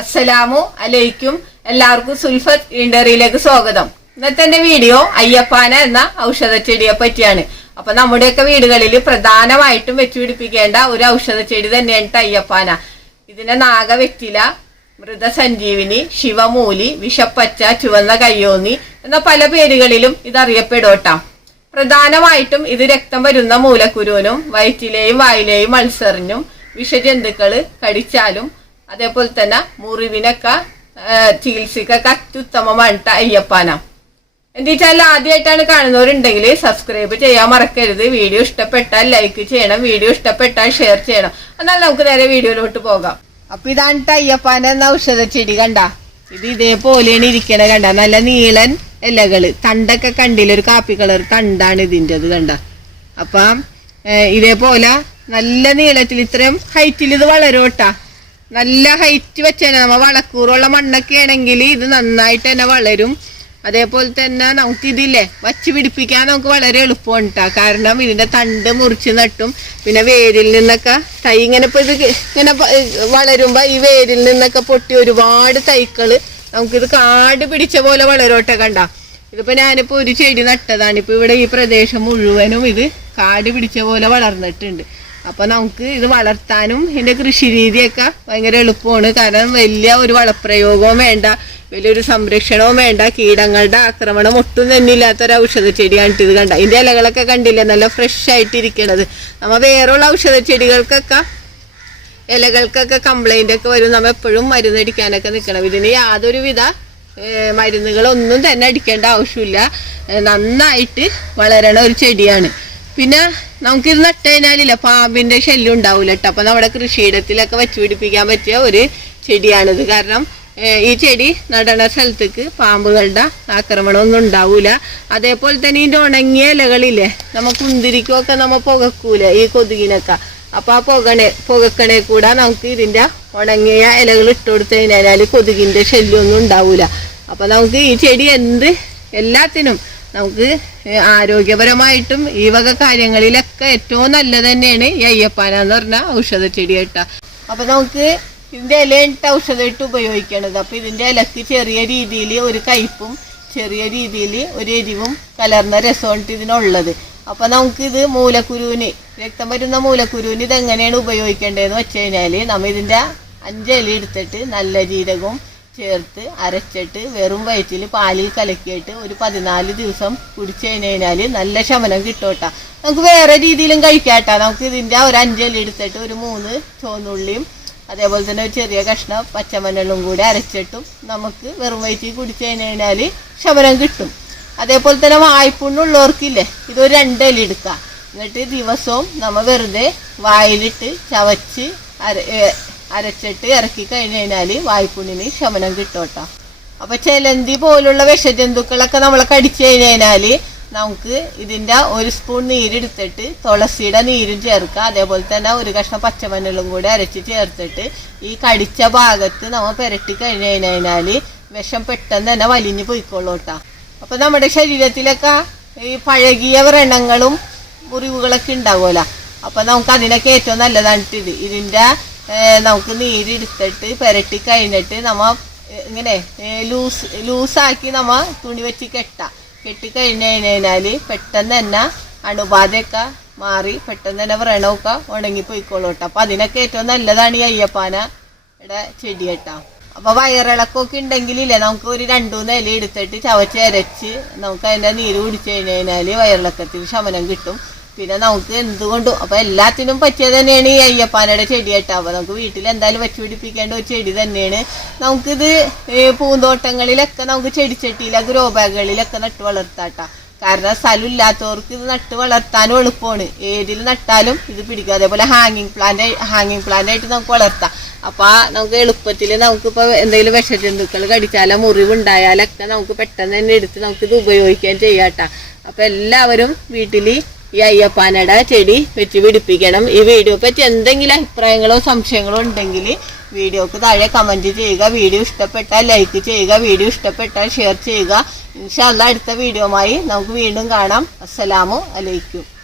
അസ്സലാമു അലൈക്കും. എല്ലാവർക്കും സുൽഫത്ത് ഇൻഡറിയിലേക്ക് സ്വാഗതം. ഇന്നത്തെ എന്റെ വീഡിയോ അയ്യപ്പാന എന്ന ഔഷധ ചെടിയെ പറ്റിയാണ്. അപ്പൊ നമ്മുടെയൊക്കെ വീടുകളിൽ പ്രധാനമായിട്ടും വെച്ചുപിടിപ്പിക്കേണ്ട ഒരു ഔഷധ ചെടി തന്നെയാണ് അയ്യപ്പാന. ഇതിനെ നാഗവെറ്റില മൃതസഞ്ജീവിനി ശിവമൂലി വിഷപ്പച്ച ചുവന്ന കയ്യോന്നി എന്ന പല പേരുകളിലും ഇത് പ്രധാനമായിട്ടും ഇത് രക്തം വരുന്ന മൂലക്കുരുവിനും വയറ്റിലെയും വായിലെയും അൾസറിനും വിഷജന്തുക്കൾ കടിച്ചാലും അതേപോലെ തന്നെ മുറിവിനൊക്കെ ചികിത്സക്കൊക്കെ അത്യുത്തമമാണ് അയ്യപ്പാന. എന്താ വെച്ചാൽ ആദ്യമായിട്ടാണ് കാണുന്നവരുണ്ടെങ്കിൽ സബ്സ്ക്രൈബ് ചെയ്യാൻ മറക്കരുത്. വീഡിയോ ഇഷ്ടപ്പെട്ടാൽ ലൈക്ക് ചെയ്യണം. വീഡിയോ ഇഷ്ടപ്പെട്ടാൽ ഷെയർ ചെയ്യണം. എന്നാൽ നമുക്ക് നേരെ വീഡിയോയിലോട്ട് പോകാം. അപ്പൊ ഇതാണ് അയ്യപ്പാന എന്ന ഔഷധ ചെടി കണ്ട. ഇത് ഇതേപോലെയാണ് ഇരിക്കണ കണ്ട. നല്ല നീളൻ ഇലകൾ. തണ്ടൊക്കെ കണ്ടില്ല? ഒരു കാപ്പി കളർ തണ്ടാണ് ഇതിന്റെ അത് കണ്ട. അപ്പം ഇതേപോലെ നല്ല നീളത്തിൽ ഇത്രയും ഹൈറ്റിൽ ഇത് വളരോട്ടാ നല്ല ഹൈറ്റ് വെച്ചാൽ നമ്മ വളക്കൂറുള്ള മണ്ണൊക്കെ ആണെങ്കിൽ ഇത് നന്നായിട്ട് തന്നെ വളരും. അതേപോലെ തന്നെ നമുക്ക് ഇതില്ലേ വച്ച് പിടിപ്പിക്കാൻ നമുക്ക് വളരെ എളുപ്പമാണ്. കാരണം ഇതിന്റെ തണ്ട് മുറിച്ച് നട്ടും പിന്നെ വേരിൽ നിന്നൊക്കെ തൈ ഇങ്ങനെ ഇപ്പോൾ ഇത് ഇങ്ങനെ വളരുമ്പോൾ വളരുമ്പോ ഈ വേരിൽ നിന്നൊക്കെ പൊട്ടി ഒരുപാട് തൈക്കൾ നമുക്കിത് കാട് പിടിച്ച പോലെ വളരോട്ടെ കണ്ട. ഇതിപ്പോൾ ഞാനിപ്പോൾ ഒരു ചെടി നട്ടതാണ്. ഇപ്പോൾ ഇവിടെ ഈ പ്രദേശം മുഴുവനും ഇത് കാട് പിടിച്ച പോലെ വളർന്നിട്ടുണ്ട്. അപ്പൊ നമുക്ക് ഇത് വളർത്താനും ഇതിന്റെ കൃഷി രീതിയൊക്കെ ഭയങ്കര എളുപ്പമാണ്. കാരണം വലിയ ഒരു വളപ്രയോഗവും വേണ്ട വലിയൊരു സംരക്ഷണവും വേണ്ട കീടങ്ങളുടെ ആക്രമണം ഒട്ടും തന്നെ ഇല്ലാത്ത ഒരു ഔഷധ ചെടിയാണ് ഇത് കണ്ട. ഇതിന്റെ ഇലകളൊക്കെ കണ്ടില്ലേ? നല്ല ഫ്രഷ് ആയിട്ടിരിക്കണത്. നമ്മ വേറെയുള്ള ഔഷധ ചെടികൾക്കൊക്കെ ഇലകൾക്കൊക്കെ കംപ്ലൈന്റ് ഒക്കെ വരും. നമ്മ എപ്പോഴും മരുന്നടിക്കാനൊക്കെ നിൽക്കണം ഇതിന് യാതൊരുവിധ വിധ മരുന്നുകളൊന്നും തന്നെ അടിക്കേണ്ട ആവശ്യമില്ല. നന്നായിട്ട് വളരണ ഒരു ചെടിയാണ്. പിന്നെ നമുക്കിത് നട്ട് കഴിഞ്ഞാലില്ല പാമ്പിന്റെ ശല്യം ഉണ്ടാവില്ല കേട്ടോ അപ്പൊ നമ്മുടെ കൃഷിയിടത്തിലൊക്കെ വെച്ച് പിടിപ്പിക്കാൻ പറ്റിയ ഒരു ചെടിയാണിത്. കാരണം ഈ ചെടി നടണ സ്ഥലത്തേക്ക് പാമ്പുകളുടെ ആക്രമണമൊന്നും ഉണ്ടാവൂല. അതേപോലെ തന്നെ ഇതിന്റെ ഉണങ്ങിയ ഇലകളില്ലേ നമുക്ക് കുന്തിരിക്കൊക്കെ നമ്മ പുകക്കൂല ഈ കൊതുകിനൊക്കെ. അപ്പൊ ആ പുകണേ പുകക്കണേ കൂടെ നമുക്ക് ഇതിന്റെ ഉണങ്ങിയ ഇലകൾ ഇട്ട് കൊടുത്തു കഴിഞ്ഞാൽ കൊതുകിന്റെ ശല്യമൊന്നും ഉണ്ടാവൂല. അപ്പൊ നമുക്ക് ഈ ചെടി എന്ത് എല്ലാത്തിനും നമുക്ക് ആരോഗ്യപരമായിട്ടും ഈ വക കാര്യങ്ങളിലൊക്കെ ഏറ്റവും നല്ലത് തന്നെയാണ് ഈ അയ്യപ്പാന എന്ന് പറഞ്ഞ ഔഷധ ചെടി കേട്ടാ അപ്പൊ നമുക്ക് ഇതിന്റെ ഇല ഔഷധമായിട്ട് ഉപയോഗിക്കണത്. അപ്പൊ ഇതിന്റെ ഇലക്ക് ചെറിയ രീതിയിൽ ഒരു കയ്പും ചെറിയ രീതിയിൽ ഒരു എരിവും കലർന്ന രസമാണ് ഇതിനുള്ളത്. അപ്പൊ നമുക്ക് ഇത് മൂലക്കുരുവിന് രക്തം വരുന്ന മൂലക്കുരുവിന് ഇത് എങ്ങനെയാണ് ഉപയോഗിക്കേണ്ടതെന്ന് വെച്ച് കഴിഞ്ഞാൽ നമ്മ ഇതിന്റെ അഞ്ചലി എടുത്തിട്ട് നല്ല ജീരകവും ചേർത്ത് അരച്ചിട്ട് വെറും വയറ്റിൽ പാലിൽ കലക്കിയിട്ട് ഒരു പതിനാല് ദിവസം കുടിച്ചു കഴിഞ്ഞ് കഴിഞ്ഞാൽ നല്ല ശമനം കിട്ടോട്ടാ. നമുക്ക് വേറെ രീതിയിലും കഴിക്കാട്ടാ. നമുക്ക് ഇതിന്റെ ഒരു അഞ്ചലി എടുത്തിട്ട് ഒരു മൂന്ന് ചോന്നുള്ളിയും അതേപോലെ തന്നെ ഒരു ചെറിയ കഷ്ണം പച്ചമഞ്ഞളും കൂടി അരച്ചിട്ടും നമുക്ക് വെറും വയറ്റിൽ കുടിച്ചു കഴിഞ്ഞ് കഴിഞ്ഞാൽ ശമനം കിട്ടും. അതേപോലെ തന്നെ വായ്പുണ്ണുള്ളവർക്കില്ലേ ഇതൊരു രണ്ടലി എടുക്കാം. എന്നിട്ട് ദിവസവും നമ്മൾ വെറുതെ വായിലിട്ട് ചവച്ച് അര അരച്ചിട്ട് ഇറക്കി കഴിഞ്ഞ് കഴിഞ്ഞാൽ വായ്പുണ്ണിന് ശമനം കിട്ടും അപ്പൊ ചെലന്തി പോലുള്ള വിഷജന്തുക്കളൊക്കെ നമ്മൾ കടിച്ചു കഴിഞ്ഞ് കഴിഞ്ഞാൽ നമുക്ക് ഇതിന്റെ ഒരു സ്പൂൺ നീരെടുത്തിട്ട് തുളസിയുടെ നീരും ചേർക്കുക. അതേപോലെ തന്നെ ഒരു കഷ്ണം പച്ചമഞ്ഞളും കൂടി അരച്ച് ചേർത്തിട്ട് ഈ കടിച്ച ഭാഗത്ത് നമ്മൾ പുരട്ടി കഴിഞ്ഞ് കഴിഞ്ഞാൽ വിഷം പെട്ടെന്ന് തന്നെ വലിഞ്ഞു പോയിക്കോളൂട്ടാ. അപ്പൊ നമ്മുടെ ശരീരത്തിലൊക്കെ ഈ പഴകിയ വ്രണങ്ങളും മുറിവുകളൊക്കെ ഉണ്ടാവുമല്ലോ. അപ്പൊ നമുക്ക് അതിനൊക്കെ ഏറ്റവും നല്ലതാണ് ഇതിന്റെ നമുക്ക് നീരെടുത്തിട്ട് പുരട്ടി കഴിഞ്ഞിട്ട് നമ്മ ഇങ്ങനെ ലൂസ് ലൂസാക്കി നമ്മ തുണി വെച്ച് കെട്ടാം. കെട്ടി കഴിഞ്ഞ് കഴിഞ്ഞാൽ പെട്ടെന്ന് തന്നെ അണുബാധയൊക്കെ മാറി പെട്ടെന്ന് തന്നെ വ്രണമൊക്കെ ഉണങ്ങിപ്പോയിക്കോളൂ കേട്ടോ അപ്പം അതിനൊക്കെ ഏറ്റവും നല്ലതാണ് ഈ അയ്യപ്പാനയുടെ ചെടി കേട്ടോ. അപ്പൊ വയറിളക്കമൊക്കെ ഉണ്ടെങ്കിലില്ലേ നമുക്ക് ഒരു രണ്ടു മൂന്ന് ഇല എടുത്തിട്ട് ചവച്ച് അരച്ച് നമുക്ക് അതിന്റെ നീര് കുടിച്ചു കഴിഞ്ഞാൽ വയറിളക്കത്തിന് ശമനം കിട്ടും. പിന്നെ നമുക്ക് എന്തുകൊണ്ടും അപ്പൊ എല്ലാത്തിനും പറ്റിയത് തന്നെയാണ് ഈ അയ്യപ്പാനയുടെ ചെടി കേട്ടോ. അപ്പൊ നമുക്ക് വീട്ടിൽ എന്തായാലും വെച്ച് പിടിപ്പിക്കേണ്ട ഒരു ചെടി തന്നെയാണ്. നമുക്കിത് പൂന്തോട്ടങ്ങളിലൊക്കെ നമുക്ക് ചെടിച്ചട്ടിയിലെ ഗ്രോ ബാഗുകളിലൊക്കെ നട്ട് വളർത്താട്ടാ കാരണം സ്ഥലം ഇല്ലാത്തവർക്ക് ഇത് നട്ട് വളർത്താനും എളുപ്പമാണ്. ഏതിൽ നട്ടാലും ഇത് പിടിക്കും. അതേപോലെ ഹാങ്ങിങ് പ്ലാന്റ് ഹാങ്ങിങ് പ്ലാന്റ് ആയിട്ട് നമുക്ക് വളർത്താം. അപ്പൊ ആ നമുക്ക് എളുപ്പത്തിൽ നമുക്കിപ്പോ എന്തെങ്കിലും വിഷജന്തുക്കൾ കടിച്ചാലോ മുറിവുണ്ടായാലൊക്കെ നമുക്ക് പെട്ടെന്ന് തന്നെ എടുത്ത് ഇത് ഉപയോഗിക്കാൻ ചെയ്യാട്ടാ അപ്പൊ എല്ലാവരും വീട്ടിൽ ഈ അയ്യപ്പാനയുടെ ചെടി വെച്ച് പിടിപ്പിക്കണം. ഈ വീഡിയോ പറ്റി എന്തെങ്കിലും അഭിപ്രായങ്ങളോ സംശയങ്ങളോ ഉണ്ടെങ്കിൽ വീഡിയോക്ക് താഴെ കമന്റ് ചെയ്യുക. വീഡിയോ ഇഷ്ടപ്പെട്ടാൽ ലൈക്ക് ചെയ്യുക. വീഡിയോ ഇഷ്ടപ്പെട്ടാൽ ഷെയർ ചെയ്യുക. ഇൻഷാല്ല അടുത്ത വീഡിയോമായി നമുക്ക് വീണ്ടും കാണാം. അസ്സലാമു അലൈക്കും.